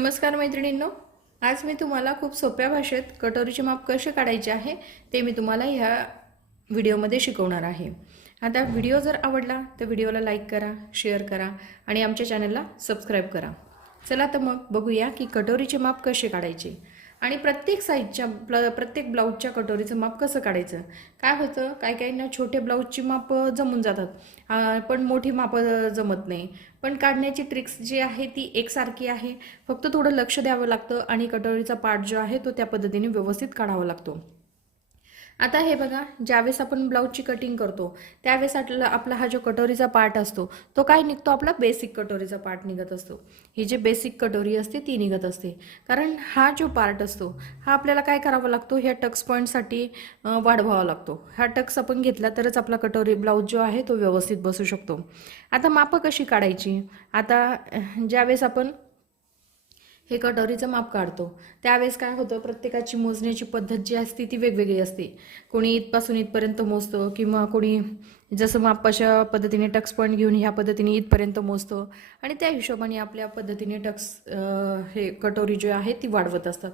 नमस्कार मैत्रिणींनो, आज मी तुम्हाला खूप सोप्या भाषेत कटोरीचे माप कसे काढायचे आहे ते मी तुम्हाला ह्या व्हिडिओमध्ये शिकवणार आहे। आता व्हिडिओ जर आवडला तर व्हिडिओला लाईक करा, शेअर करा आणि आमच्या चॅनलला सबस्क्राईब करा। चला तर मग बघूया की कटोरीचे माप कसे काढायचे आणि प्रत्येक साईजच्या प्रत्येक ब्लाऊजच्या कटोरीचं माप कसं काढायचं। काय होतं, काही ना छोटे ब्लाऊजची माप जमून जातात पण मोठी माप जमत नाही। पण काढण्याची ट्रिक्स जी आहे ती एकसारखी आहे, फक्त थोडं लक्ष द्यावं लागतं आणि कटोरीचा पार्ट जो आहे तो त्या पद्धतीने व्यवस्थित काढावा लागतो। आता हे बघा, ज्यावेळेस आपण ब्लाऊजची कटिंग करतो त्यावेळेस आपला हा जो कटोरीचा पार्ट असतो तो काय निघतो, आपला बेसिक कटोरीचा पार्ट निघत असतो। ही जी बेसिक कटोरी असते ती निघत असते, कारण हा जो पार्ट असतो हा आपल्याला काय करावा लागतो, ह्या टक्स पॉईंटसाठी वाढवावा लागतो। हा टक्स आपण घेतला तरच आपला कटोरी ब्लाऊज जो आहे तो व्यवस्थित बसू शकतो। आता मापं कशी काढायची, आता ज्यावेळेस आपण हे कटोरीचं माप काढतो त्यावेळेस काय होतं, प्रत्येकाची मोजण्याची पद्धत जी असते ती वेगवेगळी असते। कोणी इथपासून इथपर्यंत मोजतं किंवा कोणी जसं माप अशा पद्धतीने टक्स पॉईंट घेऊन ह्या पद्धतीने इथपर्यंत मोजतं आणि त्या हिशोबाने आपल्या पद्धतीने टक्स हे कटोरी जी आहे ती वाढवत असतात।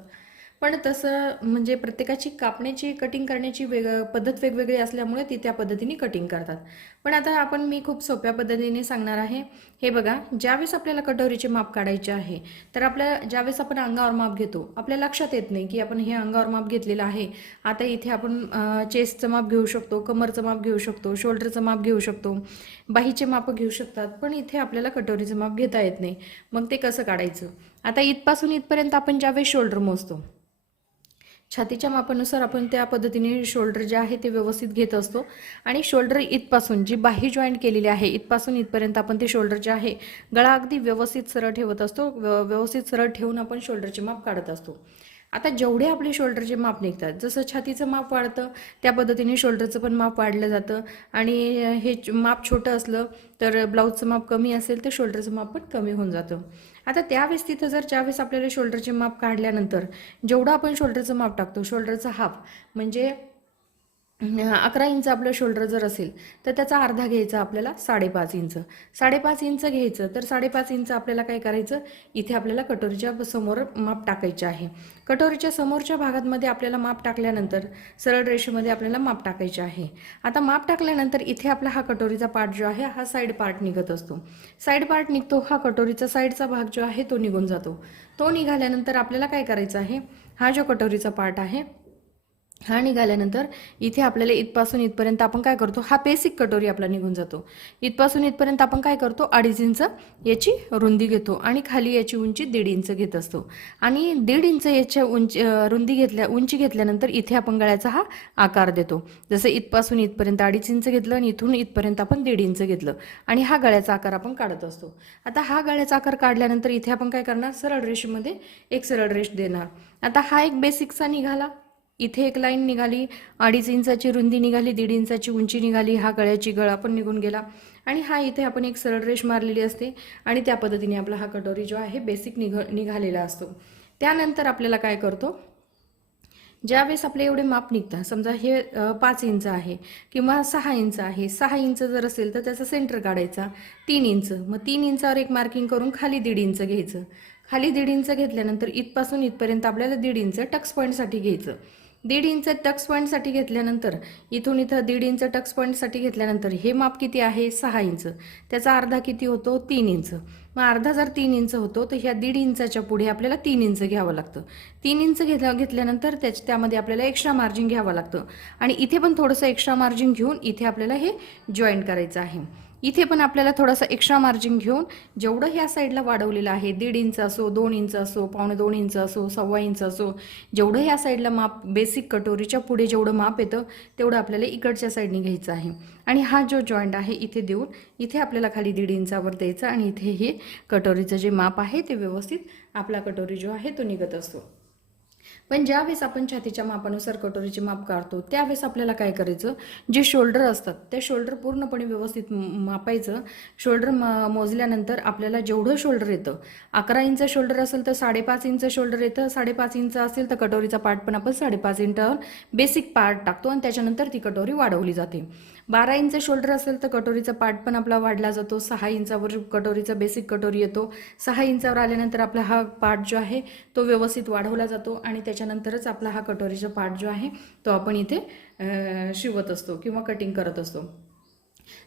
पण तसं म्हणजे प्रत्येकाची कापण्याची कटिंग करण्याची पद्धत वेगवेगळी असल्यामुळे ती त्या पद्धतीने कटिंग करतात। पण आता मी खूप सोप्या पद्धतीने सांगणार आहे। हे बघा, ज्यावेळेस आपल्याला कटोरीचे माप काढायचे आहे तर ज्यावेळेस आपण अंगावर माप घेतो आपल्या लक्षात येत नाही की आपण हे अंगावर माप घेतलेलं आहे। आता इथे आपण चेस्टचं माप घेऊ शकतो, कमरचं माप घेऊ शकतो, शोल्डरचं माप घेऊ शकतो, बाहीचे माप घेऊ शकतात, पण इथे आपल्याला कटोरीचं माप घेता येत नाही। मग ते कसं काढायचं, आता इथपासून इथपर्यंत आपण ज्यावेळेस शोल्डर मोजतो छातीच्या मापानुसार आपण त्या पद्धतीने शोल्डर जे आहे ते व्यवस्थित घेत असतो आणि शोल्डर इथपासून जी बाही जॉईंट केलेली आहे इथपासून इथपर्यंत आपण ते शोल्डर जे आहे गळा अगदी व्यवस्थित सरळ ठेवत असतो। व्यवस्थित सरळ ठेवून आपण शोल्डरचे माप काढत असतो। आता जेवढे आपले शोल्डरचे माप निघतात, जसं छातीचं माप वाढतं त्या पद्धतीने शोल्डरचं पण माप वाढलं जातं आणि हे माप छोटं असलं तर ब्लाऊजचं माप कमी असेल तर शोल्डरचं माप पण कमी होऊन जातं। आता त्यावेळेस तिथं ज्यावेळेस आपल्याला शोल्डरचे माप काढल्यानंतर जेवढं आपण शोल्डरचं माप टाकतो, शोल्डरचा हाफ म्हणजे 11 इंच आपलं शोल्डर जर असेल तर त्याचा अर्धा घ्यायचा आपल्याला 5.5 इंच। 5.5 इंच घ्यायचं तर 5.5 इंच आपल्याला काय करायचं, इथे आपल्याला कटोरीच्या समोर माप टाकायचे आहे। कटोरीच्या समोरच्या भागामध्ये आपल्याला माप टाकल्यानंतर सरळ रेषेमध्ये आपल्याला माप टाकायचे आहे। आता माप टाकल्यानंतर इथे आपला हा कटोरीचा पार्ट जो आहे हा साईड पार्ट निघत असतो। साईड पार्ट निघतो, हा कटोरीचा साईडचा भाग जो आहे तो निघून जातो। तो निघाल्यानंतर आपल्याला काय करायचं आहे, हा जो कटोरीचा पार्ट आहे हा निघाल्यानंतर इथे आपल्याला इथपासून इथपर्यंत आपण काय करतो, हा बेसिक कटोरी आपला निघून जातो। इथपासून इथपर्यंत आपण काय करतो, 2.5 इंच याची रुंदी घेतो आणि खाली याची उंची 1.5 इंच घेत असतो आणि 1.5 इंच याच्या उंची घेतल्यानंतर इथे आपण गळ्याचा हा आकार देतो। जसं इथपासून इथपर्यंत 2.5 इंच घेतलं आणि इथून इथपर्यंत आपण 1.5 इंच घेतलं आणि हा गळ्याचा आकार आपण काढत असतो। आता हा गळ्याचा आकार काढल्यानंतर इथे आपण काय करणार, सरळ रेषेमध्ये एक सरळ रेष देणार। आता हा एक बेसिकचा निघाला, इथे एक लाईन निघाली, 2.5 इंचाची रुंदी निघाली, 1.5 इंचाची उंची निघाली, हा गळा पण निघून गेला आणि हा इथे आपण एक सरळ रेष मारलेली असते आणि त्या पद्धतीने आपला हा कटोरी जो आहे बेसिक निघालेला असतो। त्यानंतर आपल्याला काय करतो, ज्यावेळेस आपले एवढे माप निघतात, समजा हे 5 इंच आहे किंवा 6 इंच आहे, 6 इंच जर असेल तर त्याचा सेंटर काढायचा 3 इंच, मग 3 इंचावर एक मार्किंग करून खाली 1.5 इंच घ्यायचं। खाली 1.5 इंच घेतल्यानंतर इथपासून इथपर्यंत आपल्याला 1.5 इंच टक्स पॉईंटसाठी घ्यायचं। 1.5 इंच टक्स पॉईंटसाठी घेतल्यानंतर इथून इथं 1.5 इंच टक्स पॉईंटसाठी घेतल्यानंतर हे माप किती आहे, 6 इंच, त्याचा अर्धा किती होतो, 3 इंच। मग अर्धा जर 3 इंच होतो तर ह्या 1.5 इंचाच्या पुढे आपल्याला 3 इंच घ्यावं लागतं। 3 इंच घेतल्यानंतर त्यामध्ये आपल्याला एक्स्ट्रा मार्जिन घ्यावं लागतं आणि इथे पण थोडंसं एक्स्ट्रा मार्जिन घेऊन इथे आपल्याला हे जॉईंट करायचं आहे। इथे पण आपल्याला थोडासा एक्स्ट्रा मार्जिन घेऊन जेवढं ह्या साईडला वाढवलेलं आहे, 1.5 इंच असो, 2 इंच असो, 1.25 इंच असो, 1.25 इंच असो, जेवढं ह्या साईडला माप बेसिक कटोरीच्या पुढे जेवढं माप येतं तेवढं आपल्याला इकडच्या साईडने घ्यायचं आहे आणि हा जो जॉईंट आहे इथे देऊन इथे आपल्याला खाली 1.5 इंचावर द्यायचं आणि इथे हे कटोरीचं जे माप आहे ते व्यवस्थित आपला कटोरी जो आहे तो निघत असतो। पण ज्यावेळेस आपण छातीच्या मापानुसार कटोरीचे माप काढतो त्यावेळेस आपल्याला काय करायचं, जे शोल्डर असतात ते शोल्डर पूर्णपणे व्यवस्थित मापायचं। शोल्डर मोजल्यानंतर आपल्याला जेवढं शोल्डर येतं, 11 इंच शोल्डर असेल तर 5.5 इंच शोल्डर येतं, 5.5 इंच असेल तर कटोरीचा पार्ट पण आपण 5.5 इंचावर बेसिक पार्ट टाकतो आणि त्याच्यानंतर ती कटोरी वाढवली जाते। 12 इंच शोल्डर असेल तर कटोरीचा पार्ट पण आपला वाढला जातो. 6 इंचावर कटोरीचा बेसिक कटोरी येतो. 6 इंचावर आल्यानंतर आपला हा पार्ट जो आहे तो व्यवस्थित वाढवला जातो आणि त्याच्यानंतरच आपला हा कटोरीचा पार्ट जो आहे तो आपण इथे शिवत असतो किंवा कटिंग करत असतो.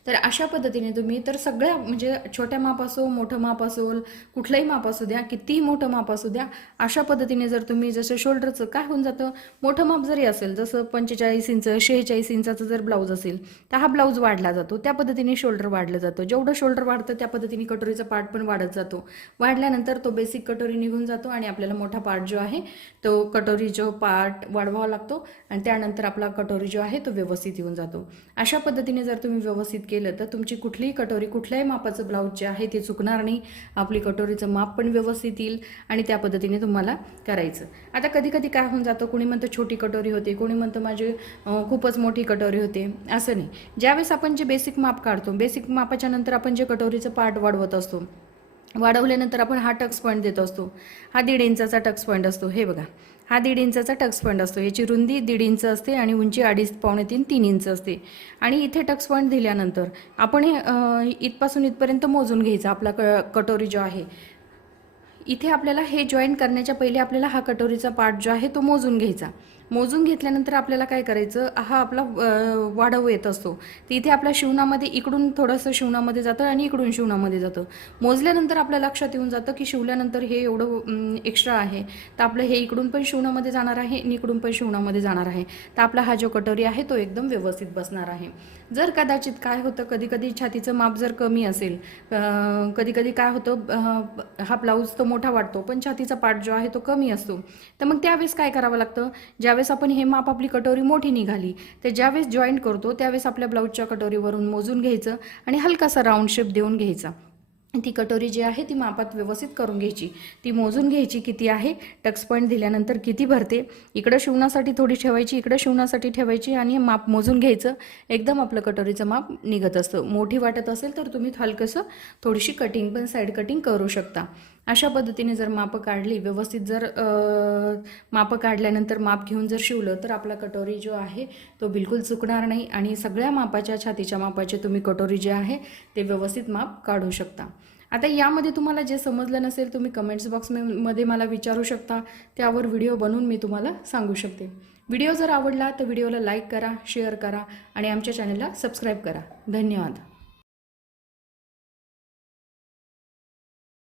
तर अशा पद्धतीने तुम्ही तर सगळ्या म्हणजे छोट्या माप असो, मोठं माप असो, कुठलंही माप असू द्या, कितीही मोठं माप असू द्या, अशा पद्धतीने जर तुम्ही जसं शोल्डरचं काय होऊन जातं, मोठं माप जरी असेल जसं 45 इंच 46 इंचाचं जर ब्लाऊज असेल तर हा ब्लाऊज वाढला जातो. त्या पद्धतीने शोल्डर वाढलं जातं. जेवढं शोल्डर वाढतं त्या पद्धतीने कटोरीचा पार्ट पण वाढत जातो. वाढल्यानंतर तो बेसिक कटोरी निघून जातो आणि आपल्याला मोठा पार्ट जो आहे तो कटोरी जो पार्ट वाढवावा लागतो आणि त्यानंतर आपला कटोरी जो आहे तो व्यवस्थित येऊन जातो. अशा पद्धतीने जर तुम्ही व्यवस्थित केलं तर तुमची कुठलीही कटोरी कुठल्याही मापाचं ब्लाऊज जे आहे ते चुकणार नाही. आपली कटोरीचं माप पण व्यवस्थित येईल आणि त्या पद्धतीने तुम्हाला करायचं. आता कधी कधी काय होऊन जातं, कोणी म्हणतं छोटी कटोरी होते, कोणी म्हणतं माझी खूपच मोठी कटोरी होते. असं नाही. ज्यावेळेस आपण जे बेसिक माप काढतो, बेसिक मापाच्या नंतर आपण जे कटोरीचं पार्ट वाढवत असतो, वाढवल्यानंतर आपण हा टक्स पॉईंट देत असतो. हा 1.5 इंचाचा टक्स पॉईंट असतो. हे बघा, हा 1.5 इंचाचा टक्स पॉईंट असतो. याची रुंदी 1.5 इंच असते आणि उंची 2.5 पावणे 3 इंच असते. आणि इथे टक्स पॉईंट दिल्यानंतर आपण इथपासून इथपर्यंत मोजून घ्यायचा आपला कटोरी जो आहे. इथे आपल्याला हे जॉईन करण्याच्या पहिले आपल्याला हा कटोरीचा पार्ट जो आहे तो मोजून घ्यायचा. मोजून घेतल्यानंतर आपल्याला काय करायचं, हा आपला वाढव येत असतो. तर इथे आपल्या शिवणामध्ये इकडून थोडंसं शिवणामध्ये जातं आणि इकडून शिवणामध्ये जातं. मोजल्यानंतर आपल्या लक्षात येऊन जातं की शिवल्यानंतर हे एवढं एक्स्ट्रा आहे, तर आपलं हे इकडून पण शिवणामध्ये जाणार आहे आणि इकडून पण शिवणामध्ये जाणार आहे. तर आपला हा जो कटोरी आहे तो एकदम व्यवस्थित बसणार आहे. जर कदाचित काय होतं, कधी कधी छातीचं माप जर कमी असेल, कधी कधी काय होतं, हा ब्लाऊज तो मोठा वाटतो पण छातीचा पार्ट जो आहे तो कमी असतो. तर मग त्यावेळेस काय करावं लागतं, ज्यावेळेस आपण हे माप आपली कटोरी मोठी निघाली तर ज्यावेळेस जॉईंट करतो त्यावेळेस आपल्या ब्लाऊजच्या कटोरीवरून मोजून घ्यायचं आणि हलकासा राऊंड शेप देऊन घ्यायचा. ती कटोरी जी आहे ती मापात व्यवस्थित करून घ्यायची. ती मोजून घ्यायची किती आहे, टक्स पॉईंट दिल्यानंतर किती भरते, इकडं शिवण्यासाठी थोडी ठेवायची, इकडं शिवण्यासाठी ठेवायची आणि माप मोजून घ्यायचं. एकदम आपलं कटोरीचं माप निघत असतं. मोठी वाटत असेल तर तुम्ही हलकंसं थोडीशी कटिंग पण साईड कटिंग करू शकता. अशा पद्धतीने जर मापं काढली व्यवस्थित, जर मापं काढल्यानंतर माप घेऊन जर शिवलं तर आपला कटोरी जो आहे तो बिलकुल चुकणार नाही आणि सगळ्या मापाच्या छातीच्या मापाचे तुम्ही कटोरी जे आहे ते व्यवस्थित माप काढू शकता. आता यामध्ये तुम्हाला जे समजलं नसेल तुम्ही कमेंट्स बॉक्समध्ये मला विचारू शकता. त्यावर व्हिडिओ बनवून मी तुम्हाला सांगू शकते. व्हिडिओ जर आवडला तर व्हिडिओला लाईक करा, शेअर करा आणि आमच्या चॅनलला सबस्क्राईब करा. धन्यवाद.